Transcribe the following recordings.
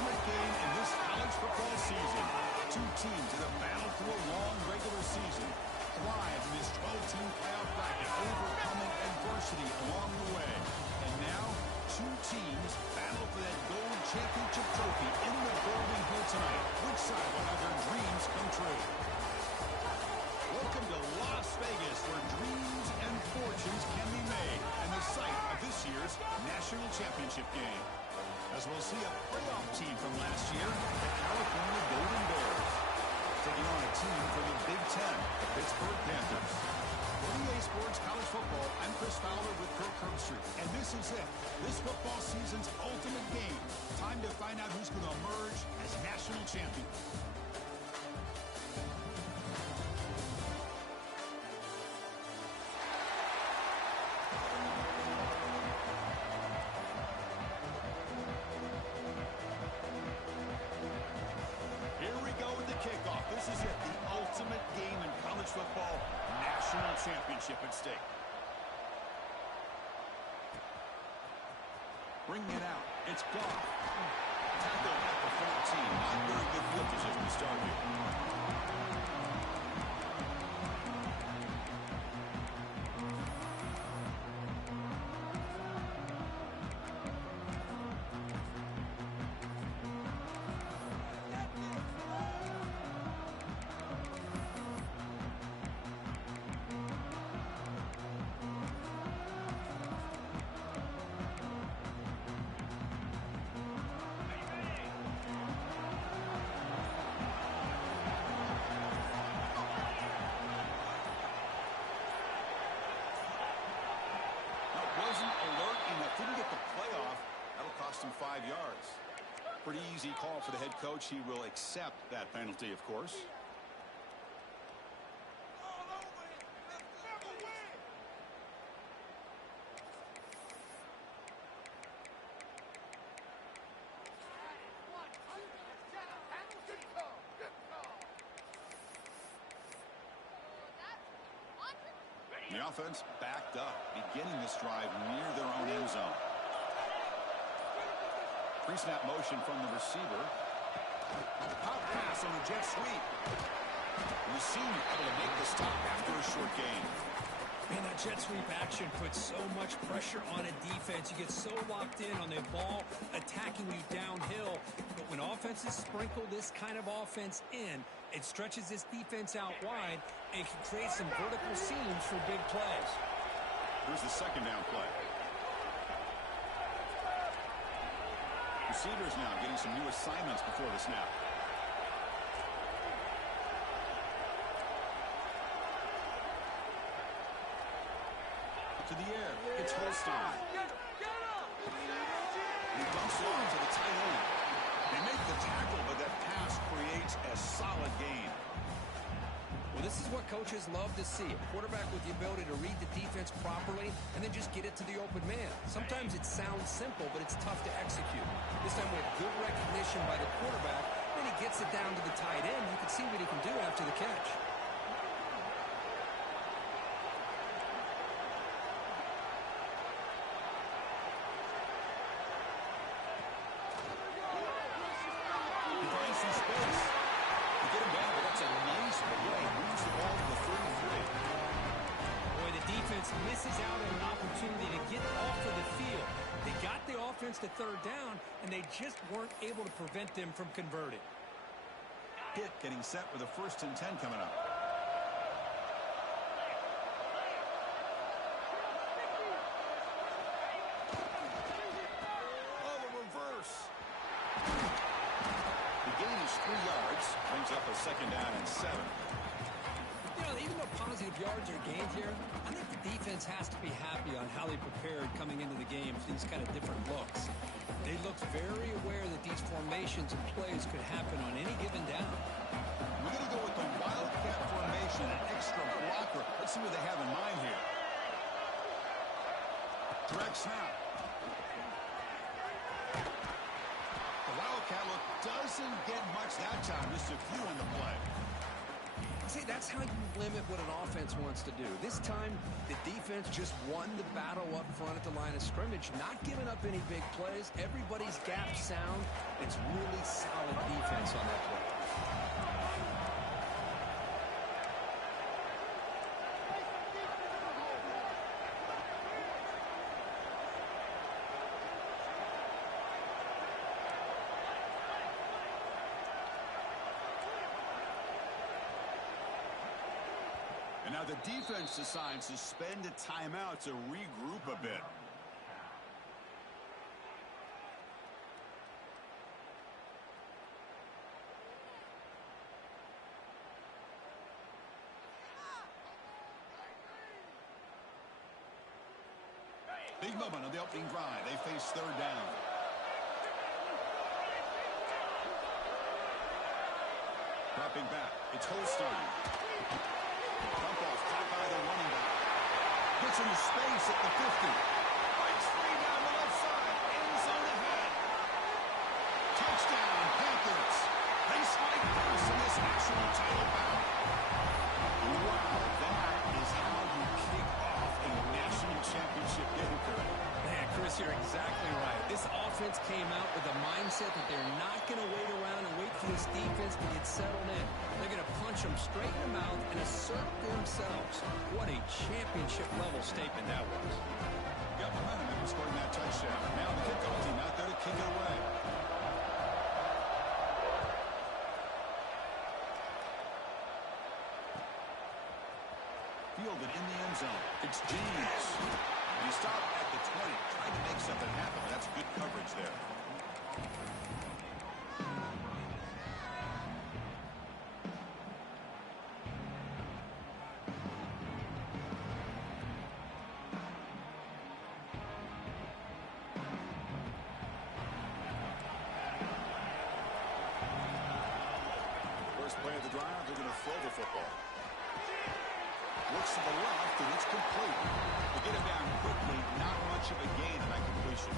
ultimate game in this college football season. Two teams that have battled through a long regular season, thrived in this 12-team playoff bracket, overcoming adversity along the way. And now, two teams battle for that gold championship trophy in the building here tonight. Which side will have their dreams come true? Welcome to Las Vegas, where dreams and fortunes can be made, and the site of this year's national championship game. As we'll see a playoff team from last year, the California Golden Bears, taking on a team from the Big Ten, the Pittsburgh Panthers. For EA Sports College Football, I'm Chris Fowler with Kirk Herbstreit, and this is it. This football season's ultimate game. Time to find out who's going to emerge as national champion. Kickoff. This is it, the ultimate game in college football, national championship at stake. Bringing it out, it's Goff. Tackle at the 14. Not very good field position to start here. Didn't get the playoff. That'll cost him 5 yards. Pretty easy call for the head coach. He will accept that penalty, of course. The offense backed up, beginning this drive near their own end zone. Pre-snap motion from the receiver. Pop pass on the jet sweep. Receiver able to make the stop after a short gain. Man, that jet sweep action puts so much pressure on a defense. You get so locked in on the ball attacking you downhill. But when offenses sprinkle this kind of offense in, it stretches this defense out wide and can create some vertical seams for big plays. Here's the second down play. Receivers now getting some new assignments before the snap. To the air, it's Holstein. He dumps it off to the tight end. They make the tackle, but that pass creates a solid gain. Well, this is what coaches love to see. A quarterback with the ability to read the defense properly and then just get it to the open man. Sometimes it sounds simple, but it's tough to execute. This time with good recognition by the quarterback, then he gets it down to the tight end. You can see what he can do after the catch. Misses out on an opportunity to get off of the field. They got the offense to third down, and they just weren't able to prevent them from converting. Hit getting set with a 1st and 10 coming up. Oh, the reverse. The gain is 3 yards, brings up a 2nd down and 7. You know, even though positive yards are gained here, I think the defense has to be happy on how they prepared coming into the game for these kind of different looks. They looked very aware that these formations and plays could happen on any given down. We're going to go with the Wildcat formation, an extra blocker. Let's see what they have in mind here. Direct snap. The Wildcat look doesn't get much that time, just a few on the play. See, that's how you limit what an offense wants to do. This time, the defense just won the battle up front at the line of scrimmage, not giving up any big plays. Everybody's gap sound. It's really solid defense on that play. And now the defense decides to spend a timeout to regroup a bit. Big moment on the opening drive. They face third down. Dropping back. It's Holstein. Dump off caught by the running back. Gets into space at the 50. Breaks free down the left side. End zone ahead. Touchdown, Panthers. They slide first in this national title bout. Wow, that is how you kick off a national championship game, correct? Man, Chris, you're exactly right. This offense came out with the mindset that they're not going to wait around and wait for this defense to get settled in. They're going to punch them straight in the mouth and assert themselves. What a championship-level statement that was. Got momentum after scoring that touchdown. Now the kickoff team out there to kick it away. Fielded in the end zone. It's James. And he stopped at the 20, trying to make something happen. That's good coverage there. First play of the drive, they're going to throw the football. Looks to the left, and it's complete. They get him down quickly, not much of a gain on that completion.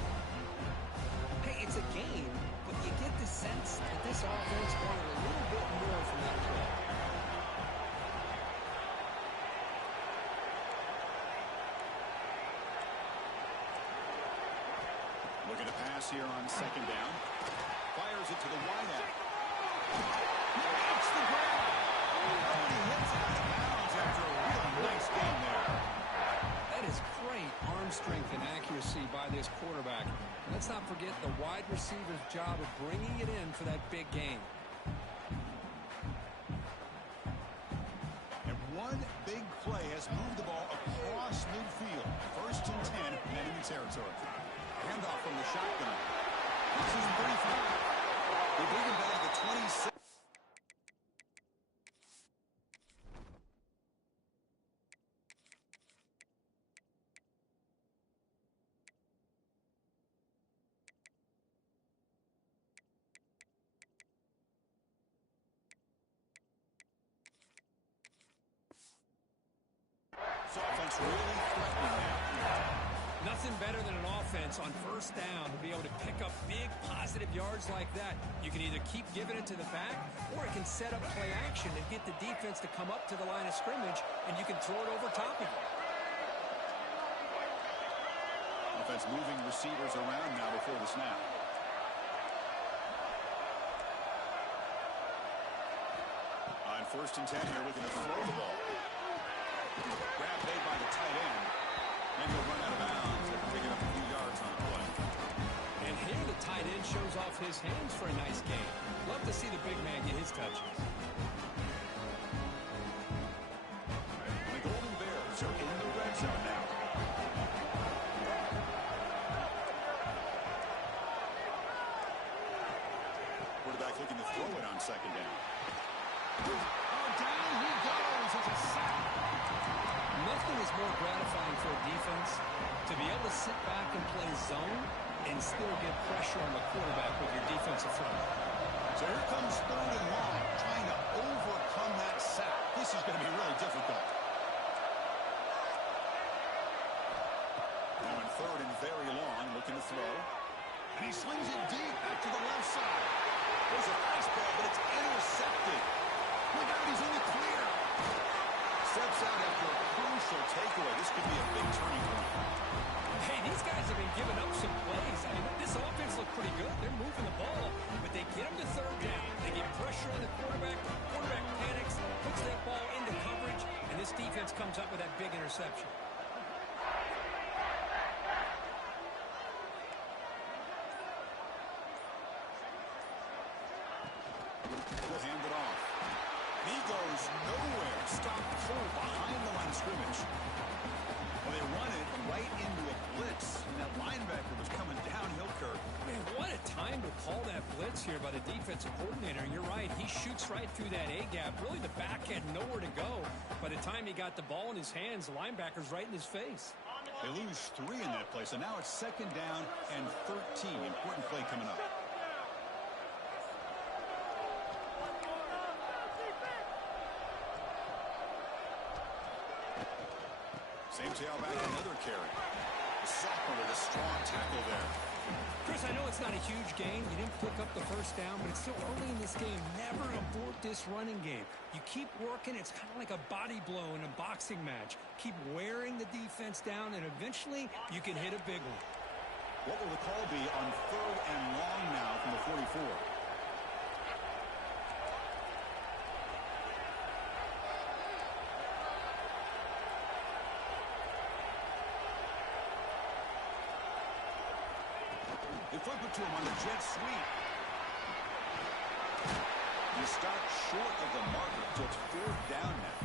Hey, it's a game, but you get the sense that this offense wanted a little bit more from that play. Looking to pass here on second down. Fires it to the wideout. Makes the grab. And he hits it out of bounds after a really nice game there. That is great arm strength and accuracy by this quarterback. Let's not forget the wide receiver's job of bringing it in for that big gain. And one big play has moved the ball across midfield. First and 10, in enemy territory. Handoff from the shotgun. This is 35. They bring him back to 26. This offense really threatening now. Nothing better than an offense on first down to be able to pick up big positive yards like that. You can either keep giving it to the back, or it can set up play action and get the defense to come up to the line of scrimmage, and you can throw it over top of it. Offense moving receivers around now before the snap. On first and 10 here, looking to throw the ball. Grab made by the tight end. And he'll run out of bounds after picking up a few yards on the play. And here the tight end shows off his hands for a nice game. Love to see the big man get his touches. The Golden Bears are in the red zone now. Quarterback looking to throw it on second down. Oh, down he goes. It's a sack. Nothing is more gratifying for a defense to be able to sit back and play zone and still get pressure on the quarterback with your defensive front. So here comes third and long, trying to overcome that sack. This is going to be really difficult. Now in third and very long, looking to throw. And he slings it deep back to the left side. There's a fastball, but it's intercepted. Look out, he's in the clear. Steps out after a crucial takeaway. This could be a big turning point. Hey, these guys have been giving up some plays. I mean, this offense looked pretty good. They're moving the ball, but they get them to third down. They get pressure on the quarterback. Quarterback panics, puts that ball into coverage, and this defense comes up with that big interception. Will hand it off. He goes nowhere. Stopped full behind the line of scrimmage. Well, they run it right into a blitz, and that linebacker was coming downhill, Kirk. Man, what a time to call that blitz here by the defensive coordinator. And you're right, he shoots right through that A-gap. Really, the back had nowhere to go. By the time he got the ball in his hands, the linebacker's right in his face. They lose 3 in that play, so now it's 2nd down and 13. Important play coming up. Same tailback, another carry. The sophomore with a strong tackle there. Chris, I know it's not a huge gain. You didn't pick up the first down, but it's still early in this game. Never abort this running game. You keep working. It's kind of like a body blow in a boxing match. Keep wearing the defense down, and eventually you can hit a big one. What will the call be on 3rd and long now from the 44? They flip it to him on the jet sweep. You stop short of the marker, so it's 4th down now.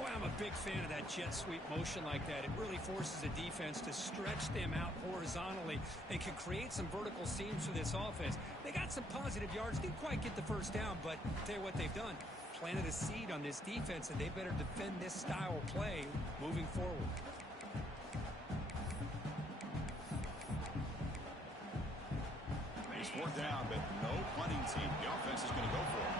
Boy, I'm a big fan of that jet sweep motion like that. It really forces a defense to stretch them out horizontally and can create some vertical seams for this offense. They got some positive yards. Didn't quite get the first down, but I'll tell you what they've done. Planted a seed on this defense, and they better defend this style of play moving forward. It's 4th down, but no punting team. The offense is going to go for it.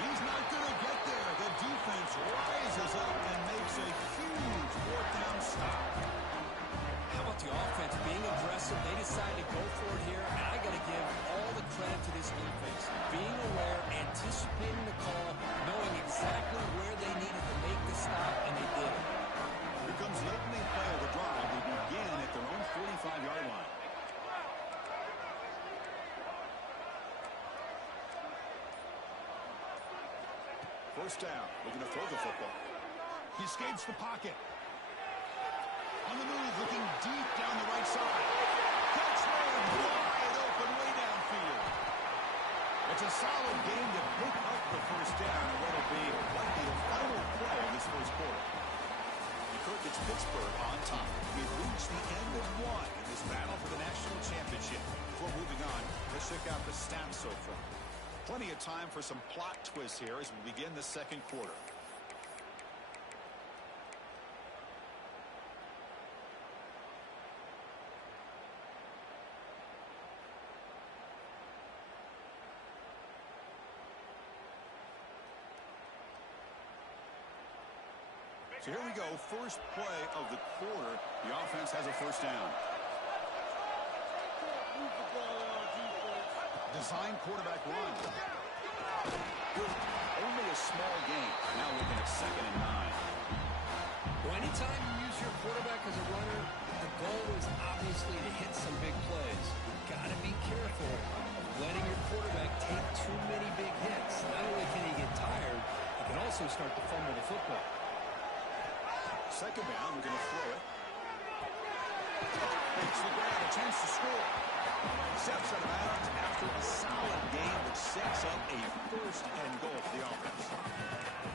He's not going to get there. The defense rises up and makes a huge 4th down stop. How about the offense being aggressive? They decide to go for it here, and I got to give all the credit to this defense. Being aware, anticipating the call, knowing exactly where they needed to make the stop, and they did it. Here comes the opening play of the drive. They begin at their own 45-yard line. First down. Looking to throw the football. He escapes the pocket. On the move, looking deep down the right side. Catch made wide open way downfield. It's a solid game to pick up the first down, and what'll be likely the final play of this first quarter. Kirk, it's Pittsburgh on top. We've reached the end of one in this battle for the national championship. Before moving on, let's check out the stats so far. Plenty of time for some plot twists here as we begin the second quarter. So here we go, first play of the quarter. The offense has a first down. Design quarterback run. Good. Only a small gain. Now looking at 2nd and 9. Well, anytime you use your quarterback as a runner, the goal is obviously to hit some big plays. You've got to be careful of letting your quarterback take too many big hits. Not only can he get tired, he can also start to fumble the football. 2nd down, we're going to throw it. Makes the grab, a chance to score. Steps out of bounds after a solid game that sets up a 1st and goal for the offense.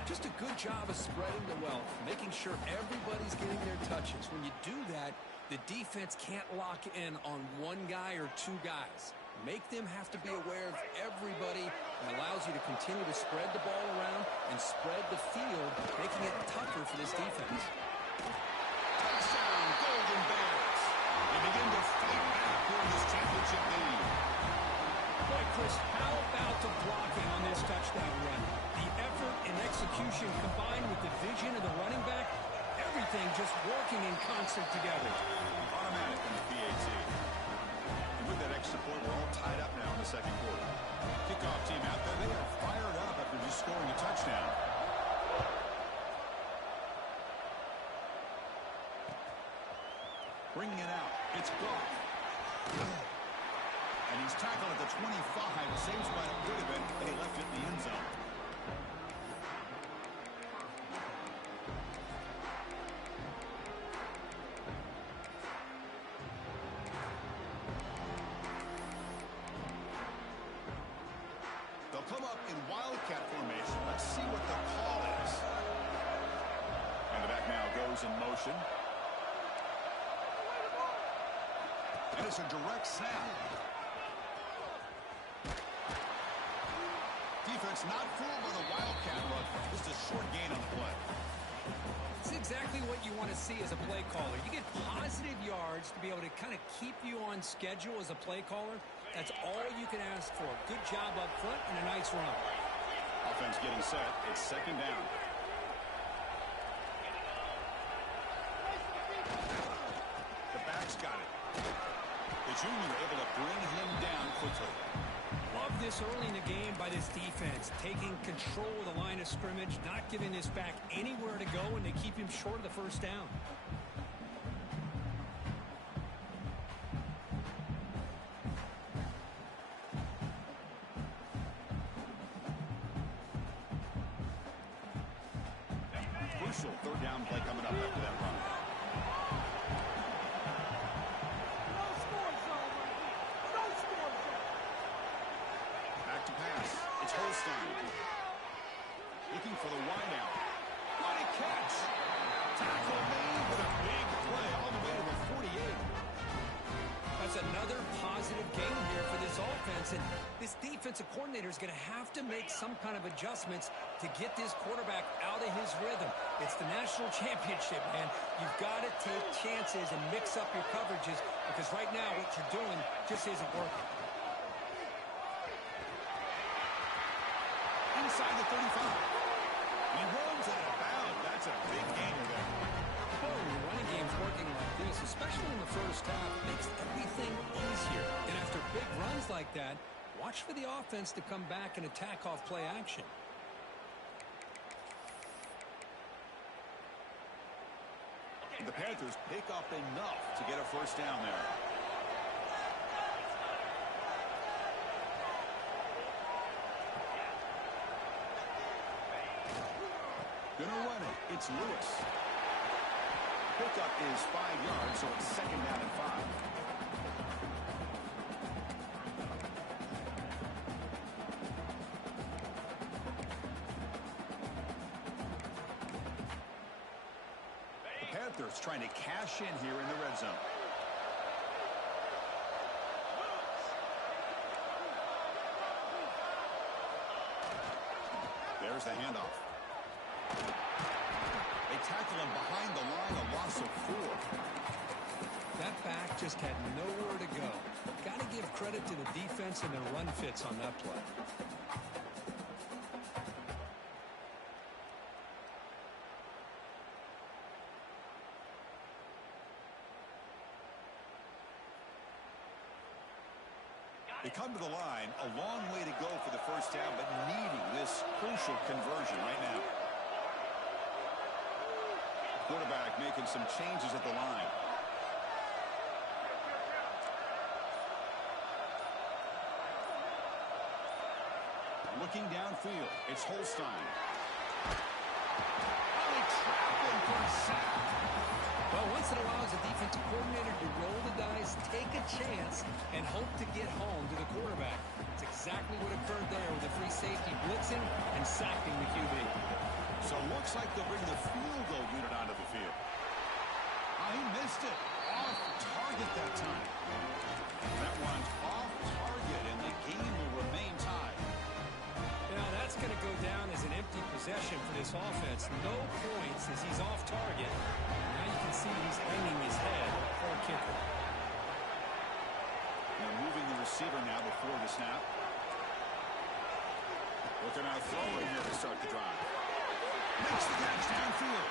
Just a good job of spreading the wealth, making sure everybody's getting their touches. When you do that, the defense can't lock in on one guy or 2 guys. Make them have to be aware of everybody, and allows you to continue to spread the ball around and spread the field, making it tougher for this defense. Touchdown, Golden Bears. They begin to fight back for this championship game. Boy, Chris, how about the blocking on this touchdown run? The effort and execution combined with the vision of the running back, everything everything just working in concert together. Automatic on the PAT. And with that extra point, we're all tied up now in the second quarter. Kickoff team out there. They are fired up after just scoring a touchdown. Bringing it out. It's Goff. And he's tackled at the 25. Safe spot it would have been, and he left it in the end zone. They'll come up in wildcat formation. Let's see what the call is. And the back now goes in motion. And it's a direct snap. Defense not fooled by the wildcat, but just a short gain on the play. It's exactly what you want to see as a play caller. You get positive yards to be able to kind of keep you on schedule as a play caller. That's all you can ask for. Good job up front and a nice run. Offense getting set. It's second down. The back's got it. The junior able to bring him down quickly. Love this early in the game by this defense. Taking control of the line of scrimmage, not giving this back anywhere to go, and they keep him short of the first down. Crucial third down play coming up after that run. Back to pass. It's Holstein. Looking for the wideout. What a catch! Tackle made with a big play all the way to the 48. That's another positive game here for this offense, and this defensive coordinator is going to have to make some kind of adjustments to get this quarterback out of his rhythm. It's the national championship, man. You've got to take chances and mix up your coverages, because right now what you're doing just isn't working. Inside the 35. He runs out of bounds. That's a big gainer there. Oh, when your running game's working like this, especially in the first half, it makes everything easier. And after big runs like that, watch for the offense to come back and attack off play action. The Panthers pick up enough to get a first down there. Gonna run it. It's Lewis. Pickup is 5 yards, so it's second down and 5. The Panthers trying to cash in here in the red zone. There's the handoff. They tackle him behind the line, a loss of 4. That back just had nowhere to go. Got to give credit to the defense and their run fits on that play. They come to the line, a long way to go for the first down, but needing this crucial conversion right now. Quarterback making some changes at the line. Looking downfield, it's Holstein. Oh, they trap him for a sack. Well, once it allows a defensive coordinator to roll the dice, take a chance, and hope to get home to the quarterback. It's exactly what occurred there with the free safety blitzing and sacking the QB. So it looks like they'll bring the field goal unit onto the field. Oh, he missed it. Off target that time. That one's off target, and the game will remain tied. Now, that's going to go down as an empty possession for this offense. No points as he's off target. Now you can see he's hanging his head. Poor kicker. They're moving the receiver now before the snap. Looking out throwing here to start the drive. Makes the catch downfield.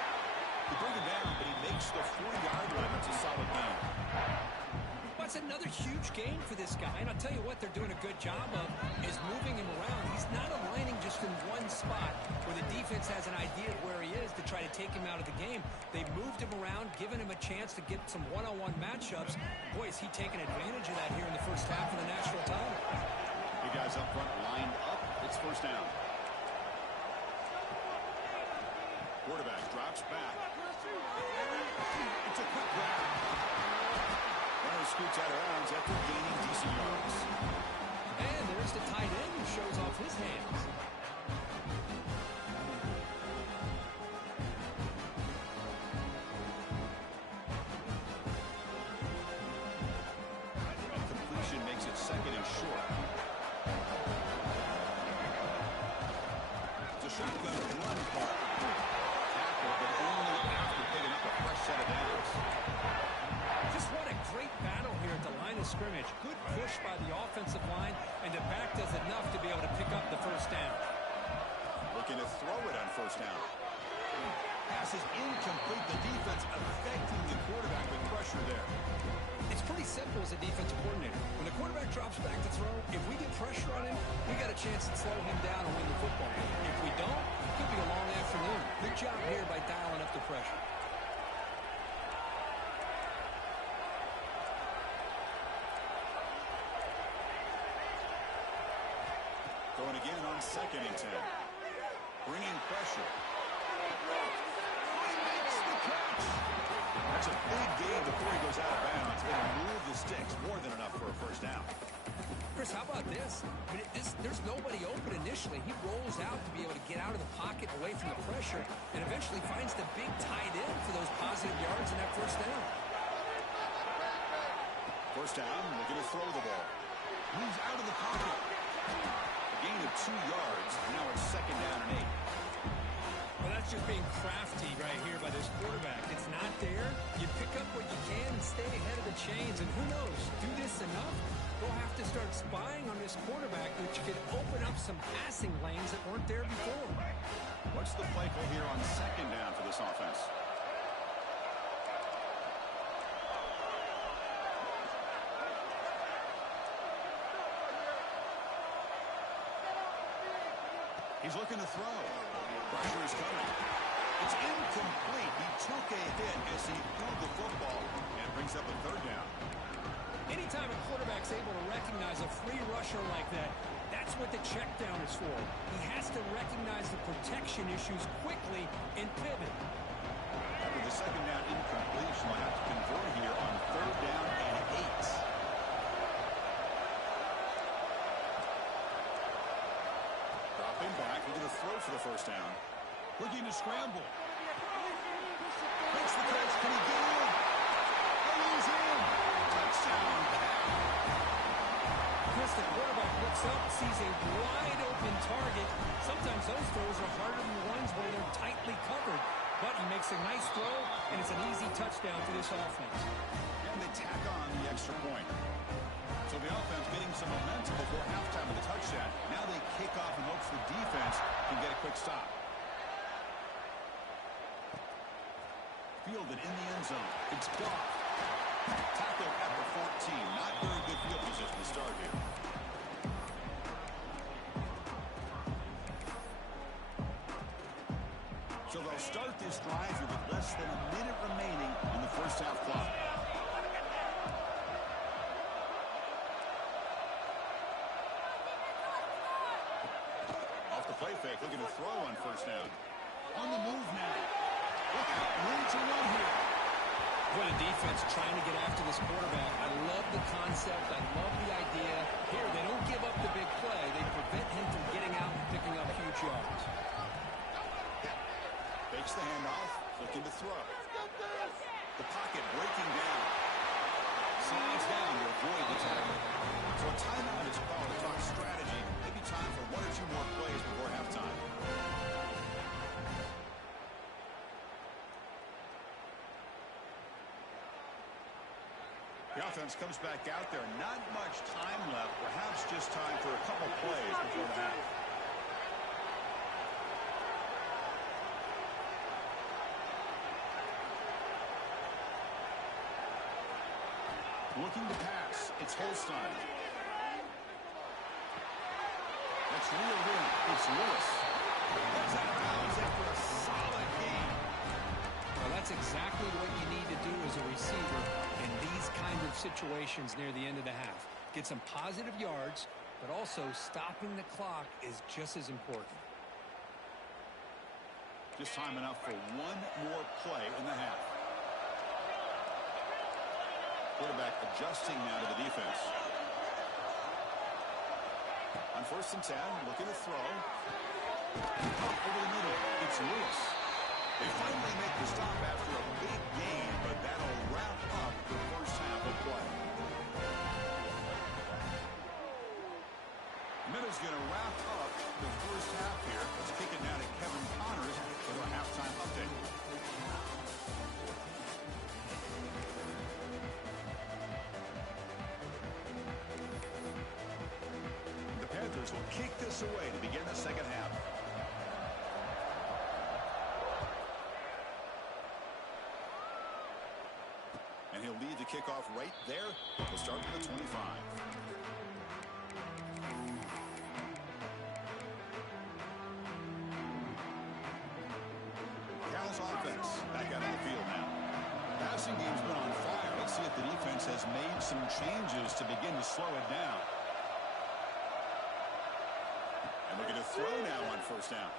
They bring him down, but he makes the 40-yard line. It's a solid gain. That's another huge gain for this guy. And I'll tell you what they're doing a good job of is moving him around. He's not aligning just in one spot where the defense has an idea of where he is to try to take him out of the game. They've moved him around, given him a chance to get some one-on-one matchups. Boy, is he taking advantage of that here in the first half of the national title. You guys up front lined up. It's first down. Quarterback drops back. It's a quick grab. Runner scoots out of bounds after gaining decent yards. And there's the tight end who shows off his hands. Completion makes it second and short. It's a shotgun run call. Tackle, but only after picking up a fresh set of downs. Just what a great battle here at the line of scrimmage. Good push by the offensive line, and the back does enough to be able to pick up the first down. Looking to throw it on first down. Pass is incomplete. The defense affecting the quarterback with pressure there. It's pretty simple as a defensive coordinator. When the quarterback drops back to throw, if we get pressure on him, we got a chance to slow him down and win the football game. If we don't, it could be a long afternoon. Good job here by dialing up the pressure. Going again on second and 10. Bringing pressure. He makes the catch. That's a big gain before he goes out of bounds. It'll move the sticks more than enough for a first down. Chris, how about this? I mean, there's nobody open initially. He rolls out to be able to get out of the pocket away from the pressure and eventually finds the big tight end for those positive yards in that first down. First down, looking to throw the ball. Moves out of the pocket. A gain of 2 yards. Now it's second down and 8. Well, that's just being crafty right here by this quarterback. It's not there. You pick up what you can and stay ahead of the chains. And who knows, do this enough, they'll have to start spying on this quarterback, which could open up some passing lanes that weren't there before. What's the play call here on second down for this offense? He's looking to throw. Pressure is coming. It's incomplete. He took a hit as he threw the football and brings up a third down. Anytime a quarterback's able to recognize a free rusher like that, that's what the check down is for. He has to recognize the protection issues quickly and pivot. After the second down incompletion, they'll have to convert here on third down and 8. Dropping back, looking to throw for the first down. Looking to scramble. Makes the catch. Can he get in? And he's in. Touchdown. Chris, the quarterback looks up, sees a wide open target. Sometimes those throws are harder than the ones where they're tightly covered. But he makes a nice throw, and it's an easy touchdown for this offense. And they tack on the extra point. So the offense getting some momentum before halftime of the touchdown. Now they kick off in hopes the defense can get a quick stop. Fielded in the end zone. It's Goff. Tackled at the 14. Not very good field position to start here. So they'll start this drive here with less than a minute remaining in the first half clock. Off the play fake, looking to throw on first down. On the move now. Look out, room to run here. What a defense trying to get after this quarterback. I love the concept. I love the idea. Here, they don't give up the big play. They prevent him from getting out and picking up huge yards. Fakes the handoff, looking to throw. The pocket breaking down. Slides down to avoid the tackle. So a timeout is called to talk strategy. Maybe time for 1 or 2 more plays before halftime. The offense comes back out there. Not much time left. Perhaps just time for a couple plays before the half. Looking to pass. It's Holstein. That's reeled in. It's Lewis. That's out of bounds after a solid game. Well, that's exactly what you need to do as a receiver in these kind of situations near the end of the half. Get some positive yards, but also stopping the clock is just as important. Just time enough for one more play in the half. Quarterback adjusting now to the defense. On 1st and 10, looking to throw. Up over the middle, it's Lewis. They finally make the stop after a big game, but that'll wrap up the first half of play. Minutes going to wrap up the first half here. Let's kick it now to Kevin Connors for our halftime update. The Panthers will kick this away to begin the second half. And he'll lead the kickoff right there. We'll start with the 25. Offense back out on the field now. Passing game's been on fire. Let's see if the defense has made some changes to begin to slow it down. And we're going to throw now on 1st down.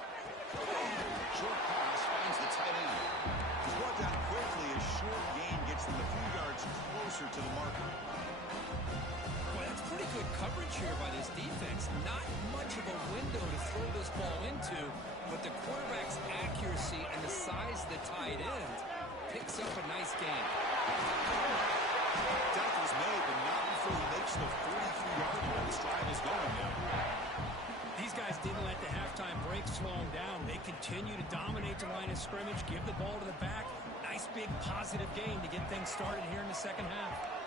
Short pass finds the tight end. He's brought down quickly as short gain gets them a few yards closer to the marker. Well, that's pretty good coverage here by this defense. Not much of a window to throw this ball into, but the quarterback's accuracy and the size of the tight end picks up a nice gain. Tackle's made, but not before he makes the 43-yard line. This drive is going now. These guys didn't let the halftime break slow them down. They continue to dominate the line of scrimmage, give the ball to the back. Nice big positive gain to get things started here in the second half.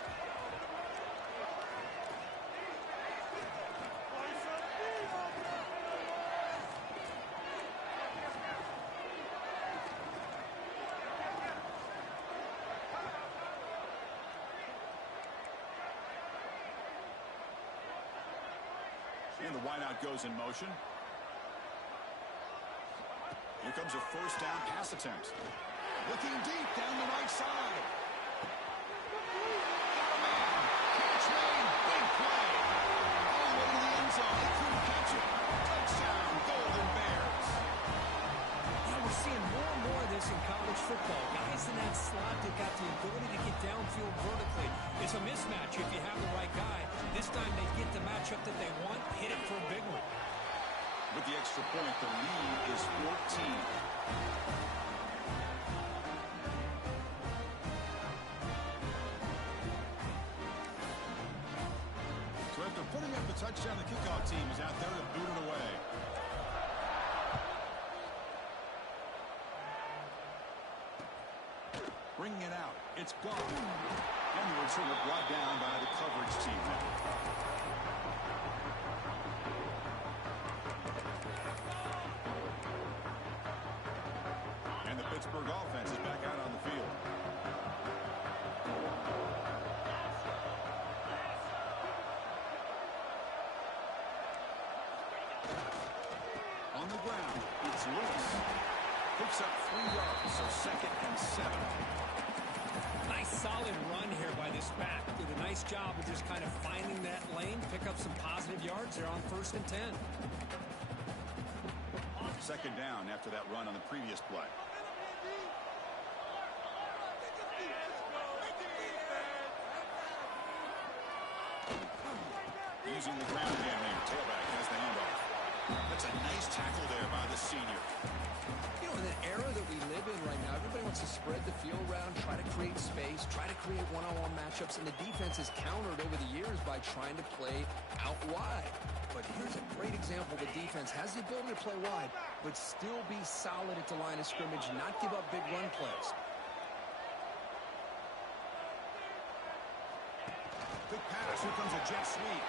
And the wideout goes in motion. Here comes a 1st down pass attempt. Looking deep down the right side. Oh, man. Catch made. Big play. All the way to the end zone. They couldn't catch it. Touchdown, Golden Bears. Yeah, we're seeing more and more of this in college football. Guys in that slot that got the ability to get downfield vertically. It's a mismatch if you have the right guy. This time they get the matchup that they want, hit it for a big one. With the extra point, the lead is 14. So after putting up the touchdown, the kickoff team is out there to boot it away. Bringing it out. It's gone. And the returner brought down by the coverage team now. And the Pittsburgh offense is back out on the field. On the ground, it's Lewis. Picks up 3 yards, so 2nd and 7. Nice solid run here by this back. Did a nice job of just kind of finding that lane, pick up some positive yards there on 1st and 10. 2nd down after that run on the previous play. Using the ground game here. Tailback has the handoff. That's a nice tackle there by the senior. You know, in the era that we live in right now, everybody wants to spread the field around, try to create space, try to create one-on-one matchups, and the defense has countered over the years by trying to play out wide. But here's a great example. The defense has the ability to play wide, but still be solid at the line of scrimmage, not give up big run plays. Big pass. Here comes a jet sweep.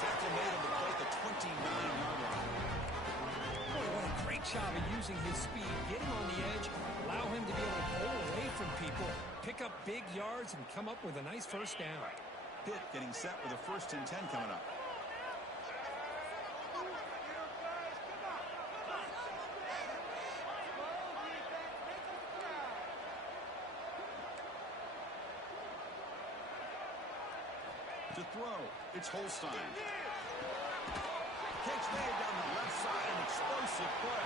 Tackle made on the play at the 29-yard line. Boy, what a great job of using his speed, getting on the edge, allow him to be able to pull away from people, pick up big yards and come up with a nice first down. Pitt getting set with a 1st and 10 coming up. To throw, it's Holstein. Catch made down the left side, an explosive play.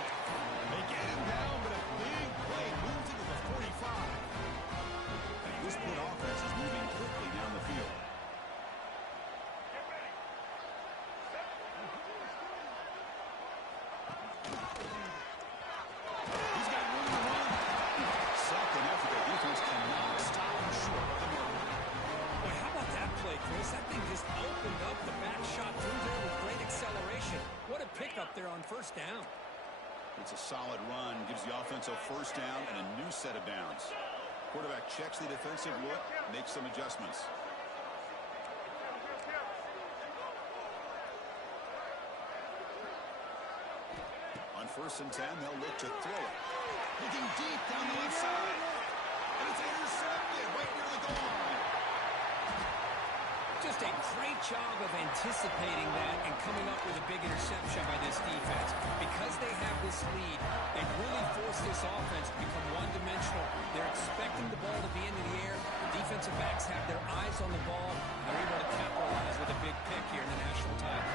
They get him down, but a big play moves into the 45. This Pitt offense is moving quickly down the field. He's got room to run. Second effort, the defense cannot stop him short of the mark. Boy, how about that play, Chris? That thing just opened up the back shot through there with great acceleration. What a pickup there on first down. It's a solid run, gives the offense a 1st down and a new set of downs. Quarterback checks the defensive look, makes some adjustments. On 1st and 10, they'll look to throw it. Looking deep down the left side. And it's intercepted right near the goal line. Just a great job of anticipating that and coming up with a big interception by this defense. Because they have this lead, they really force this offense to become one-dimensional. They're expecting the ball to be into the air. The defensive backs have their eyes on the ball. They're able to capitalize with a big pick here in the national title.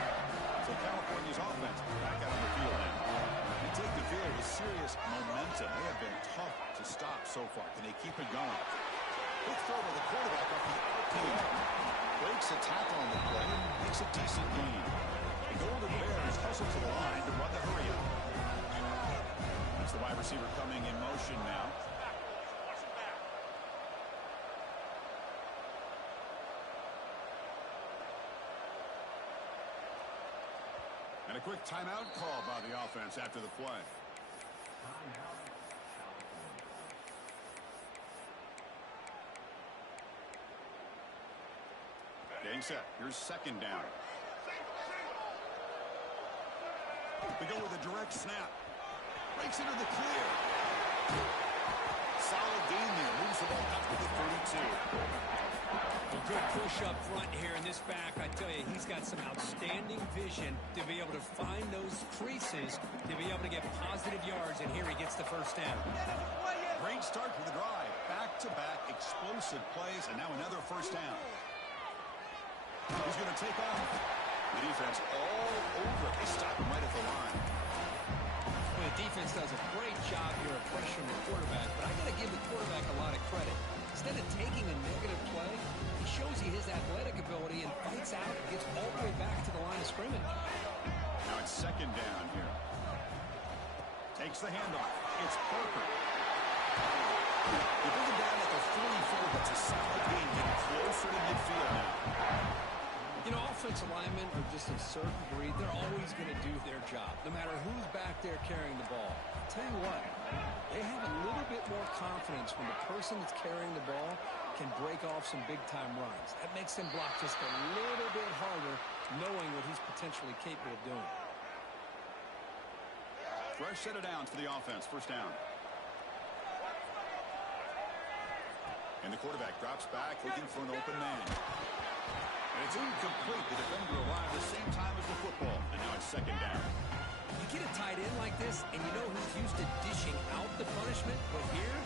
So California's offense back out on the field now. They take the field with serious momentum. They have been tough to stop so far. Can they keep it going? Quick throw by the quarterback off the RPO. Breaks a tackle on the play, makes a decent gain. The Golden Bears hustle to the line to run the hurry-up. That's the wide receiver coming in motion now. And a quick timeout call by the offense after the play. Getting set. Here's 2nd down. They go with a direct snap. Breaks into the clear. Solid gain there. Moves the ball out to the 32. A good push up front here in this back. I tell you, he's got some outstanding vision to be able to find those creases, to be able to get positive yards, and here he gets the 1st down. Great start for the drive. Back-to-back explosive plays, and now another 1st down. He's going to take off. The defense all over. They stop him right at the line. Well, the defense does a great job here of pressuring the quarterback, but I got to give the quarterback a lot of credit. Instead of taking a negative play, he shows you his athletic ability and fights out and gets all the way back to the line of scrimmage. Now it's 2nd down here. Takes the handoff. It's Parker. They bring him down at the 44, but it's a solid gain. Getting closer to midfield now. You know, offensive linemen are just a certain breed. They're always going to do their job, no matter who's back there carrying the ball. I'll tell you what, they have a little bit more confidence when the person that's carrying the ball can break off some big-time runs. That makes them block just a little bit harder, knowing what he's potentially capable of doing. Fresh set of downs for the offense. 1st down. And the quarterback drops back, looking for an open man. And it's incomplete. The defender arrived at the same time as the football. And now it's 2nd down. You get a tight end like this, and you know who's used to dishing out the punishment. But here,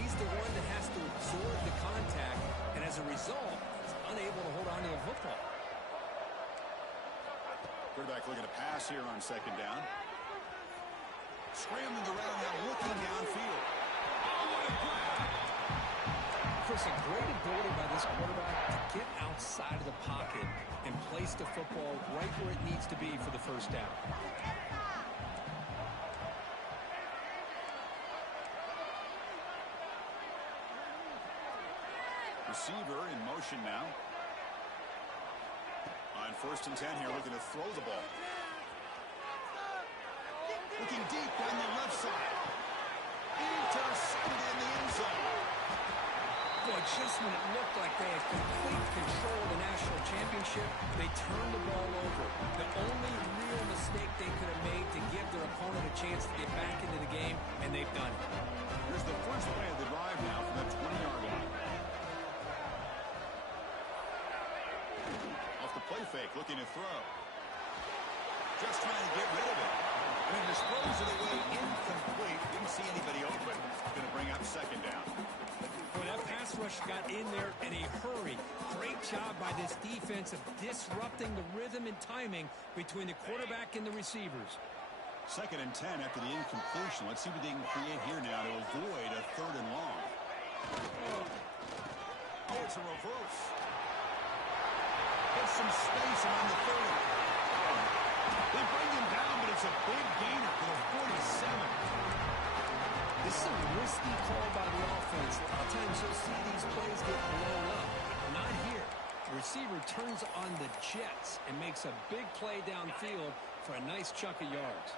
he's the one that has to absorb the contact. And as a result, he's unable to hold on to the football. Quarterback looking to pass here on 2nd down. Scrambling around now, looking downfield. Oh, what a grab! Chris, a great ability by this quarterback to get outside of the pocket and place the football right where it needs to be for the 1st down. Receiver in motion now. On 1st and 10 here, looking to throw the ball. Looking deep down the left side. Intercepted in the end zone. Boy, just when it looked like they had complete control of the national championship, they turned the ball over. The only real mistake they could have made to give their opponent a chance to get back into the game, and they've done it. Here's the first play of the drive now from the 20-yard line. throw. Just trying to get rid of it. And it disposed of the way incomplete. Didn't see anybody open. Going to bring up second down. Well, that pass rush got in there in a hurry. Great job by this defense of disrupting the rhythm and timing between the quarterback and the receivers. 2nd and 10 after the incompletion. Let's see what they can create here now to avoid a 3rd and long. Oh, it's a reverse. Gets some space around the 30. They bring him down, but it's a big gainer for the 47. This is a risky call by the offense. A lot of times you'll see these plays get blown up. Not here. The receiver turns on the jets and makes a big play downfield for a nice chunk of yards.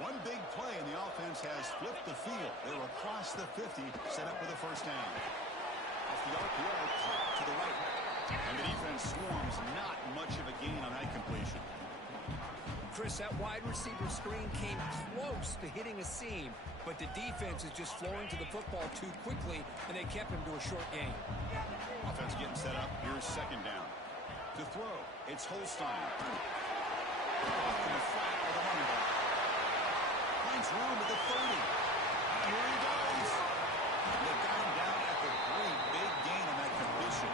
One big play, and the offense has flipped the field. They were across the 50, set up with a first down. Off the RPO, pop to the right. And the defense swarms. Not much of a gain on that completion. Chris, that wide receiver screen came close to hitting a seam, but the defense is just flowing to the football too quickly, and they kept him to a short gain. Offense getting set up. Here's second down. To throw, it's Holstein. Off to the flat with a running back. Finds room at the 30. Here he goes. They got him down at the 3. Big gain on that completion.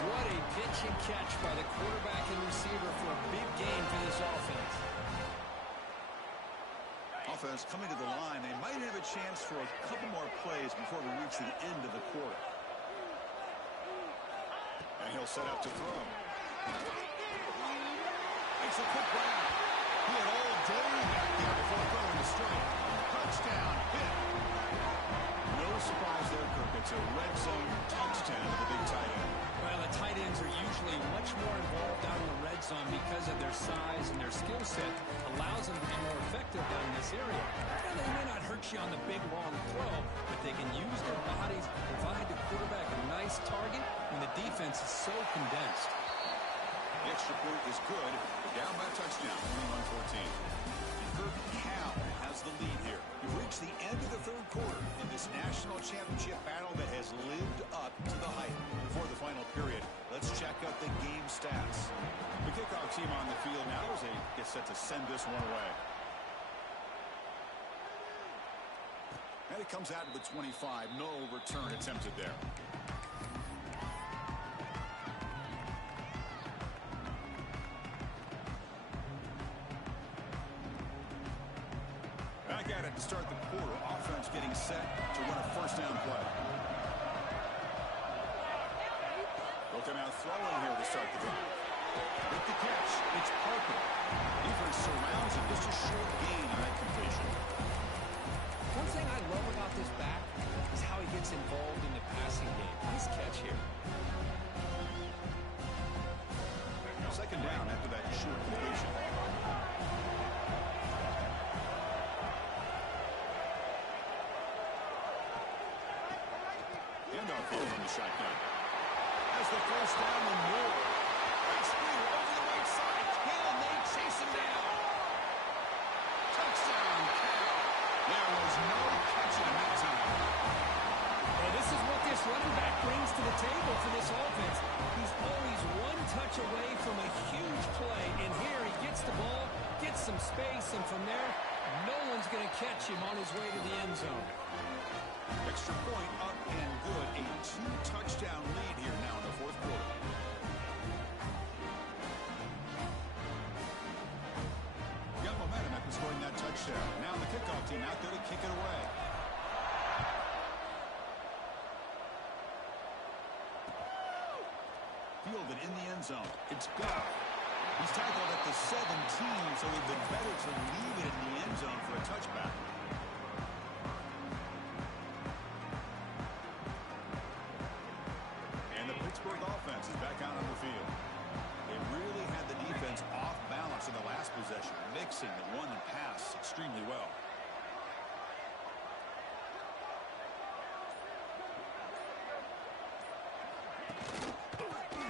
What a pitch and catch by the quarterback and receiver for a big gain for this offense. Offense coming to the line. They might have a chance for a couple more plays before we reach the end of the quarter. And he'll set up to throw. It's a quick round. He had all day back there before throwing the strike. Touchdown, hit. No surprise there, Kirk. It's a red zone touchdown to the big tight end. Well, the tight ends are usually much more involved out in the red zone because of their size and their skill set allows them to be more effective down in this area. And they may not hurt you on the big, long throw, but they can use their bodies, provide the quarterback a nice target when the defense is so condensed. The extra point is good. Down by a touchdown, 21-14. Kirk Cal has the lead here. We've reached the end of the 3rd quarter in this national championship battle that has lived up to the hype. Before the final period, let's check out the game stats. The kickoff team on the field now as they get set to send this one away. And it comes out to the 25. No return attempted there. Back at it to start the quarter. Offense getting set to run a first down play. Looking out throwing here to start the drive. With the catch, it's Parker. Defense surrounds him. Just a short gain on that completion. One thing I love about this back is how he gets involved in the passing game. Nice catch here. Second down after that short completion. Handoff here from the shotgun. Has the first down and more. Big speed over the right side. Hill and they chase him down. Touchdown, Cal. There was no catching him that time. Well, this is what this running back brings to the table for this offense. He's always one touch away from a huge play, and here he gets the ball, gets some space, and from there, no one's going to catch him on his way to the end zone. Extra point up and good. A 2-touchdown lead here now in the 4th quarter. Got momentum after scoring that touchdown. Now the kickoff team out there to kick it away. Fielded in the end zone. It's Goff. He's tackled at the 17, so it would have been better to leave it in the end zone for a touchback. And the Pittsburgh offense is back out on the field. They really had the defense off balance in the last possession, mixing the run and pass extremely well.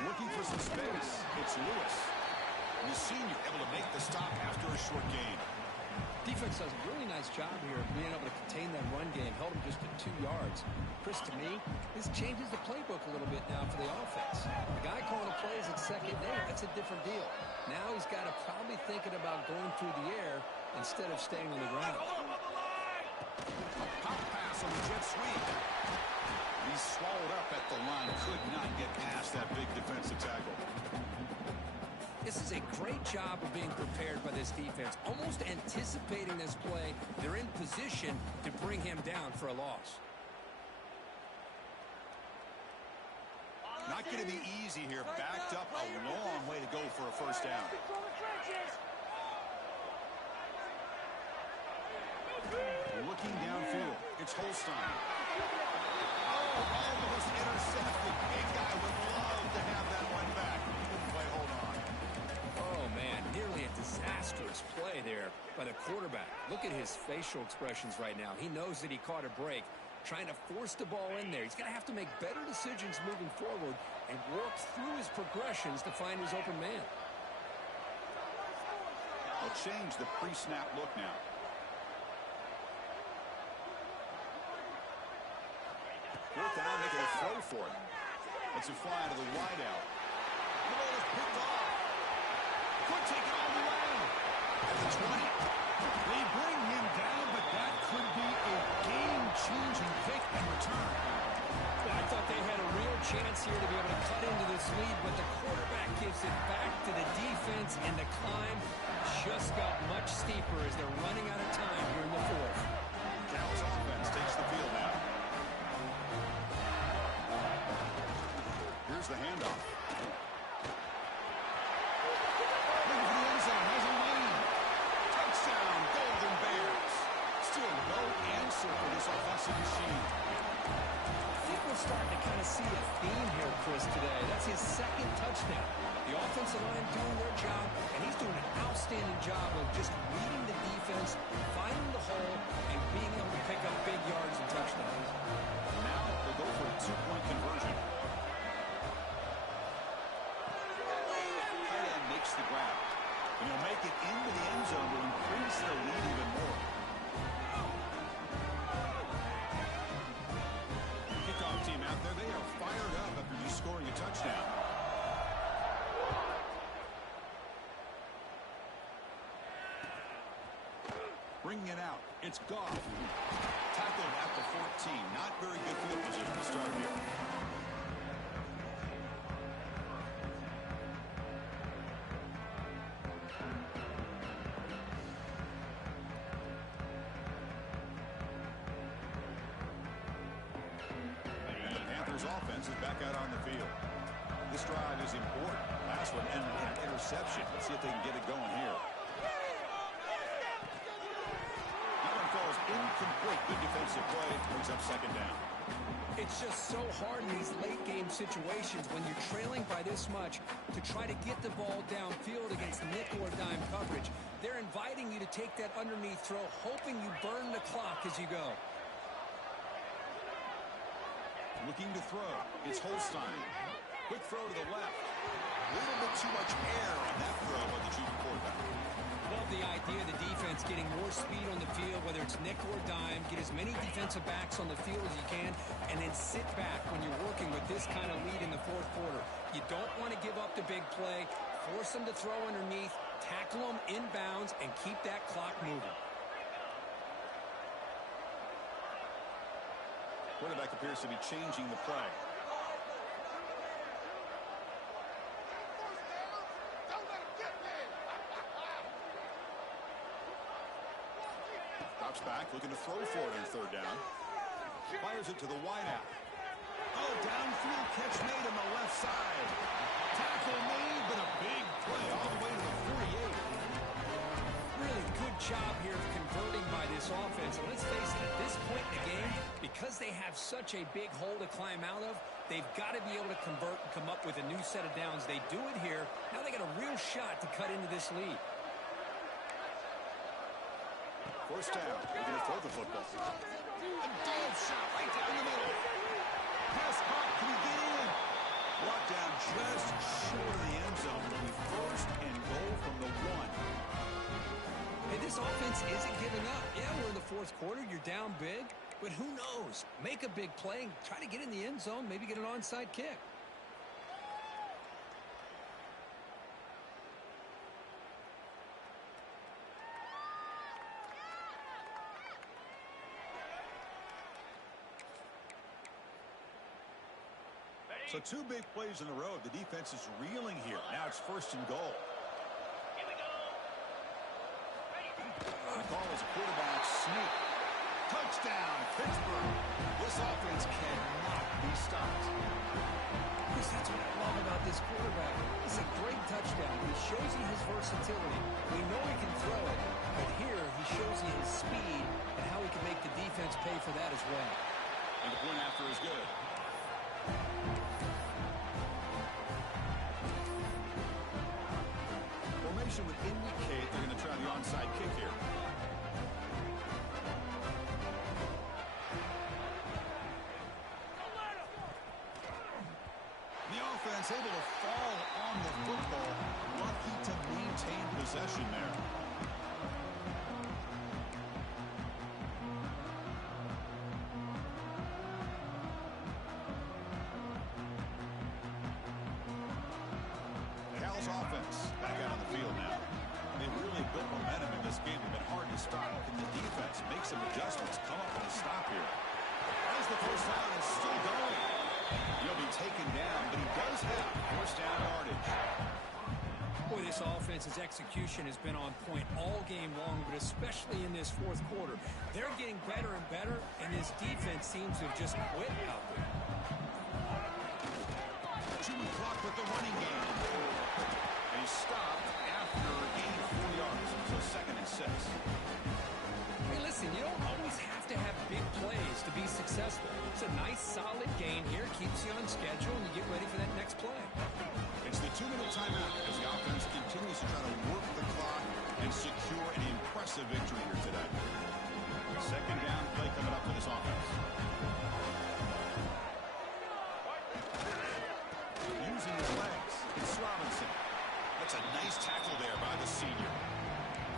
Looking for some space. It's Lewis. And the senior able to make the stop after a short gain. Defense does a really nice job here of being able to contain that run game. Held him just to 2 yards. Chris, to me, this changes the playbook a little bit now for the offense. The guy calling the plays at second down, that's a different deal. Now he's got to probably thinking about going through the air instead of staying on the ground. Pop pass on the jet sweep. He's swallowed up at the line. Could not get past that big defensive tackle. This is a great job of being prepared by this defense. Almost anticipating this play. They're in position to bring him down for a loss. Not going to be easy here. Backed up a long way to go for a first down. Looking downfield. It's Holstein. Oh, almost intercepted. Big guy would love to have that one back. Good play, hold on. Oh, man, nearly a disastrous play there by the quarterback. Look at his facial expressions right now. He knows that he caught a break, trying to force the ball in there. He's going to have to make better decisions moving forward and work through his progressions to find his open man. They'll change the pre-snap look now. Fourth down, they can throw for it. Let's it fly to the wideout. The ball is picked off. Could take it all the way. At the 20. They bring him down, but that could be a game-changing pick and return. Well, I thought they had a real chance here to be able to cut into this lead, but the quarterback gives it back to the defense, and the climb just got much steeper as they're running out of time here in the fourth. Dallas offense takes the field now. Here's the handoff. Looking for the end zone. Has a lane. Touchdown, Golden Bears. Still no answer for this offensive machine. I think we're starting to kind of see a theme here, Chris, today. That's his second touchdown. The offensive line doing their job, and he's doing an outstanding job of just reading the defense, finding the hole, and being able to pick up big yards and touchdowns. Now they go for a two-point conversion. Tight end makes the grab. And he'll make it into the end zone to increase the lead even more. Kickoff team out there, they are fired up after just scoring a touchdown. Bringing it out, it's Goff. Tackled at the 14. Not very good field position to start here. And the Panthers offense is back out on the field. This drive is important. Last one ended in an interception. Let's see if they can get it going here. Falls incomplete. Good defensive play. Brings up second down. It's just so hard in these late-game situations when you're trailing by this much to try to get the ball downfield against nickel or dime coverage. They're inviting you to take that underneath throw, hoping you burn the clock as you go. Looking to throw. It's Holstein. Quick throw to the left. A little bit too much air on that throw by the junior quarterback. Love the idea of the defense getting more speed on the field, whether it's nickel or dime, get as many defensive backs on the field as you can, and then sit back when you're working with this kind of lead in the fourth quarter. You don't want to give up the big play, force them to throw underneath, tackle them inbounds, and keep that clock moving. Quarterback appears to be changing the play. Drops back, looking to throw for it on third down. Fires it to the wideout. Oh, downfield catch made on the left side. Tackle made, but a big play all the way to the 48. Really good job here of converting by this offense. And let's face it, at this point in the game, because they have such a big hole to climb out of, they've got to be able to convert and come up with a new set of downs. They do it here. Now they got a real shot to cut into this lead. First down. They're going to throw the football. A deep shot right down the middle. Pass caught. Can he get in? Brought down just short of the end zone. It'll be first and goal from the 1. Hey, this offense isn't giving up. Yeah, we're in the fourth quarter. You're down big. But who knows? Make a big play. Try to get in the end zone. Maybe get an onside kick. So 2 big plays in a row. The defense is reeling here. Now it's 1st and goal. Here we go. The call is a quarterback sneak. Touchdown, Pittsburgh. This offense cannot be stopped. Chris, that's what I love about this quarterback. It's a great touchdown. He shows you his versatility. We know he can throw it, but here he shows you his speed and how he can make the defense pay for that as well. And the point after is good. Formation would indicate they're going to try the onside kick here. The offense able to fall on the football, lucky to maintain possession there. Offense back out on the field now. They really built momentum in this game. They've been hard to stop. Can the defense make some adjustments, come up with a stop here? As the first down is still going. He'll be taken down, but he does have first down yardage. Boy, this offense's execution has been on point all game long, but especially in this fourth quarter. They're getting better and better, and this defense seems to have just quit out there. Chewing clock with the running game. He stopped after gaining 4 yards, so 2nd and 6. Hey, listen, you don't always have to have big plays to be successful. It's a nice, solid game here. Keeps you on schedule, and you get ready for that next play. It's the 2-minute timeout as the offense continues to try to work the clock and secure an impressive victory here today. 2nd down play coming up for this offense. Using his legs, it's Robinson. That's a nice tackle there by the senior.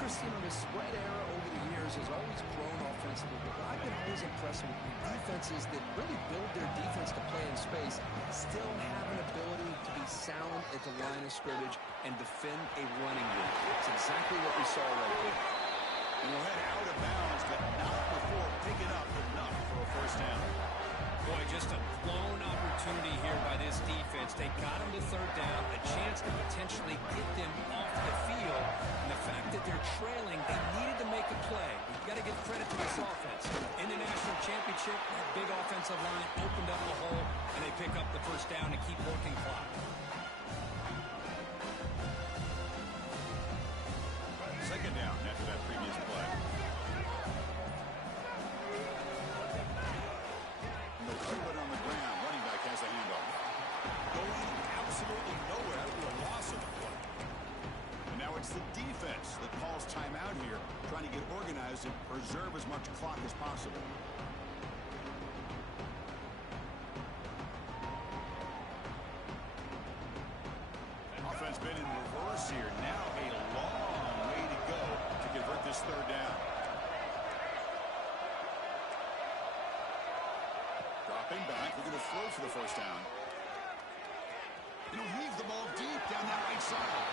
Chris, you know, the spread era over the years has always grown offensively, but I've been always impressed with defenses that really build their defense to play in space, still have an ability to be sound at the line of scrimmage and defend a running game. It's exactly what we saw right there. And we'll head out of bounds, but not before picking up enough for a first down. Boy, just a blown opportunity here by this defense. They got him to 3rd down, a chance to potentially get them off the field. And the fact that they're trailing, they needed to make a play. You've got to give credit to this offense. In the national championship, that big offensive line opened up the hole, and they pick up the first down and keep working clock. 2nd down after that previous play. No put on the ground. Running back has a handoff. Going absolutely nowhere. That would be a loss of the play. And now it's the defense that calls timeout here, trying to get organized and preserve as much clock as possible. Offense been in reverse here. Now a long way to go to convert this 3rd down. Dropping back. They're going to throw for the first down. And he'll heave the ball deep down that right side.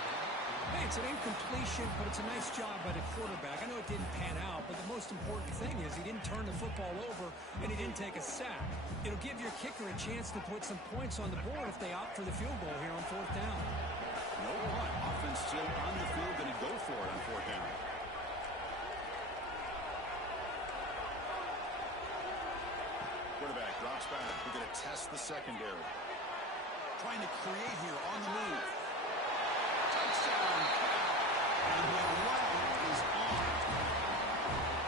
Hey, it's an incompletion, but it's a nice job by the quarterback. I know it didn't pan out, but the most important thing is he didn't turn the football over, and he didn't take a sack. It'll give your kicker a chance to put some points on the board if they opt for the field goal here on 4th down. No punt. Offense still on the field, going to go for it on 4th down. Quarterback drops back. We're going to test the secondary. Trying to create here on the move. Touchdown. And the line is on.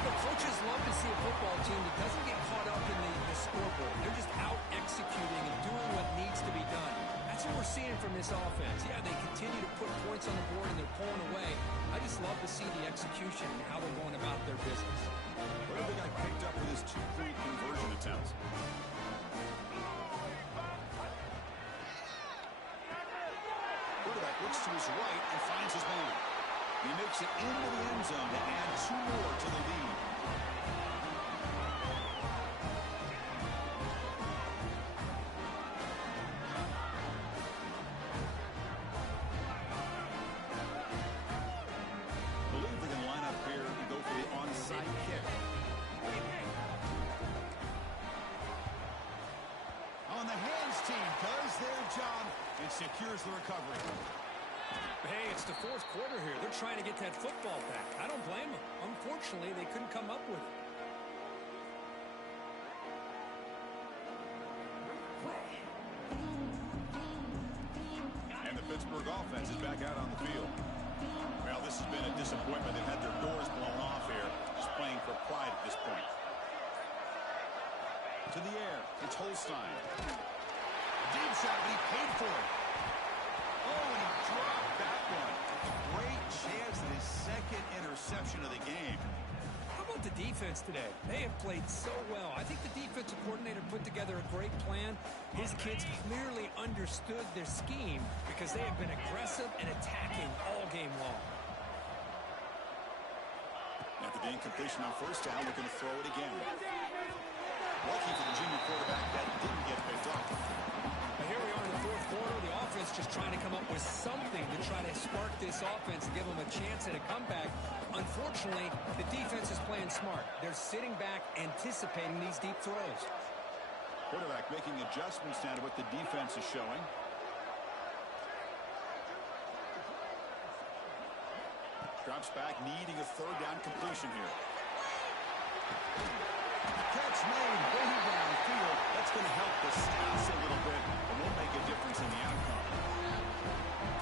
The coaches love to see a football team that doesn't get caught up in the scoreboard. They're just out executing and doing what needs to be done. That's what we're seeing from this offense. Yeah, they continue to put points on the board and they're pulling away. I just love to see the execution and how they're going about their business. What do they got picked up with his 2-point conversion attempts? Quarterback looks to his right and finds his man. He makes it into the end zone to add 2 more to the lead. I believe they're going to line up here and go for the onside kick. On the hands team does their job and secures the recovery. Hey, it's the fourth quarter here. They're trying to get that football back. I don't blame them. Unfortunately, they couldn't come up with it. And the Pittsburgh offense is back out on the field. Well, this has been a disappointment. They've had their doors blown off here, just playing for pride at this point. To the air, it's Holstein. Deep shot, but he paid for it. Oh, and he dropped that one. Great chance at his second interception of the game. How about the defense today? They have played so well. I think the defensive coordinator put together a great plan. His kids clearly understood their scheme because they have been aggressive and attacking all game long. After the incompletion on first down, looking to throw it again. Lucky for the junior quarterback that didn't get picked up. But here we are in the fourth quarter. The offense just trying to come up with something to try to spark this offense and give them a chance at a comeback. Unfortunately, the defense is playing smart. They're sitting back, anticipating these deep throws. Quarterback making adjustments now to what the defense is showing. Drops back, needing a third down completion here. Catch made way downfield. That's going to help the stats a little bit, but won't make a difference in the outcome.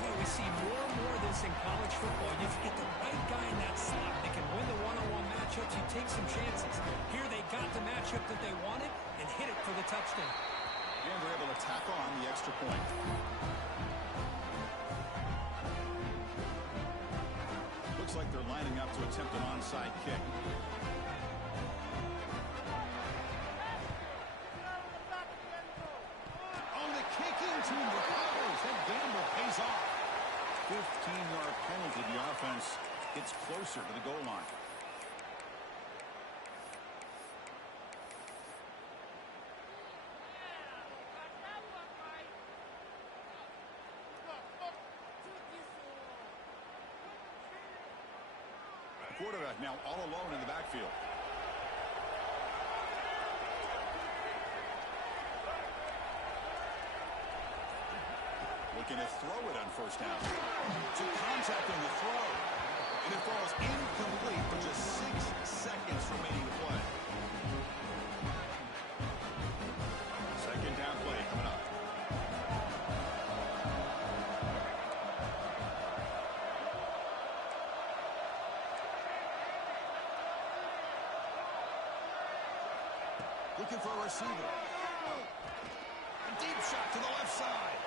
Boy, we see more and more of this in college football. If you get the right guy in that slot, they can win the one-on-one matchups. You take some chances. Here they got the matchup that they wanted and hit it for the touchdown. And they're able to tackle on the extra point. Looks like they're lining up to attempt an onside kick. Team recovers. That gamble pays off. 15-yard penalty. The offense gets closer to the goal line. The quarterback now all alone in the backfield. Looking to throw it on first down. To contact on the throw. And it falls incomplete with just 6 seconds remaining to play. Second down play coming up. Looking for a receiver. A deep shot to the left side.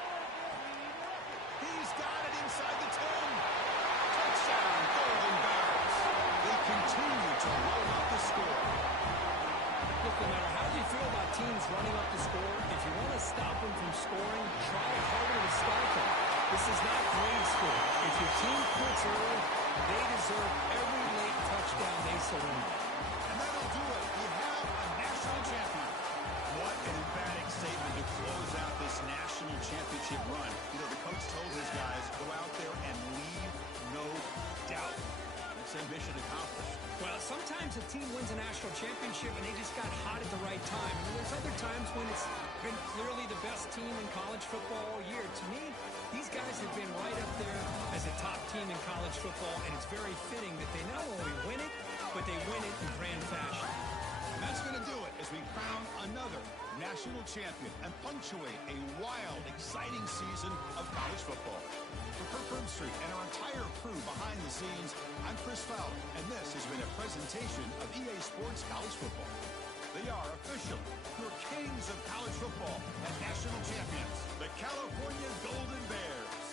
He's got it inside the 10. Touchdown, Golden Bears. They continue to roll up the score. Look, no matter how you feel about teams running up the score, if you want to stop them from scoring, try harder to start them. This is not grade school. If your team quits early, they deserve every late touchdown they surrender. And that'll do it. We have a national champion. What an emphatic statement to close out this national championship run. You know, the coach told his guys, go out there and leave no doubt. That's a mission accomplished. Well, sometimes a team wins a national championship and they just got hot at the right time. And there's other times when it's been clearly the best team in college football all year. To me, these guys have been right up there as a top team in college football, and it's very fitting that they not only win it, but they win it in grand fashion. That's going to do it as we crown another national champion and punctuate a wild, exciting season of college football. For Kirk Herbstreit and our entire crew behind the scenes, I'm Chris Fowler, and this has been a presentation of EA Sports College Football. They are official, your kings of college football and national champions, the California Golden Bears.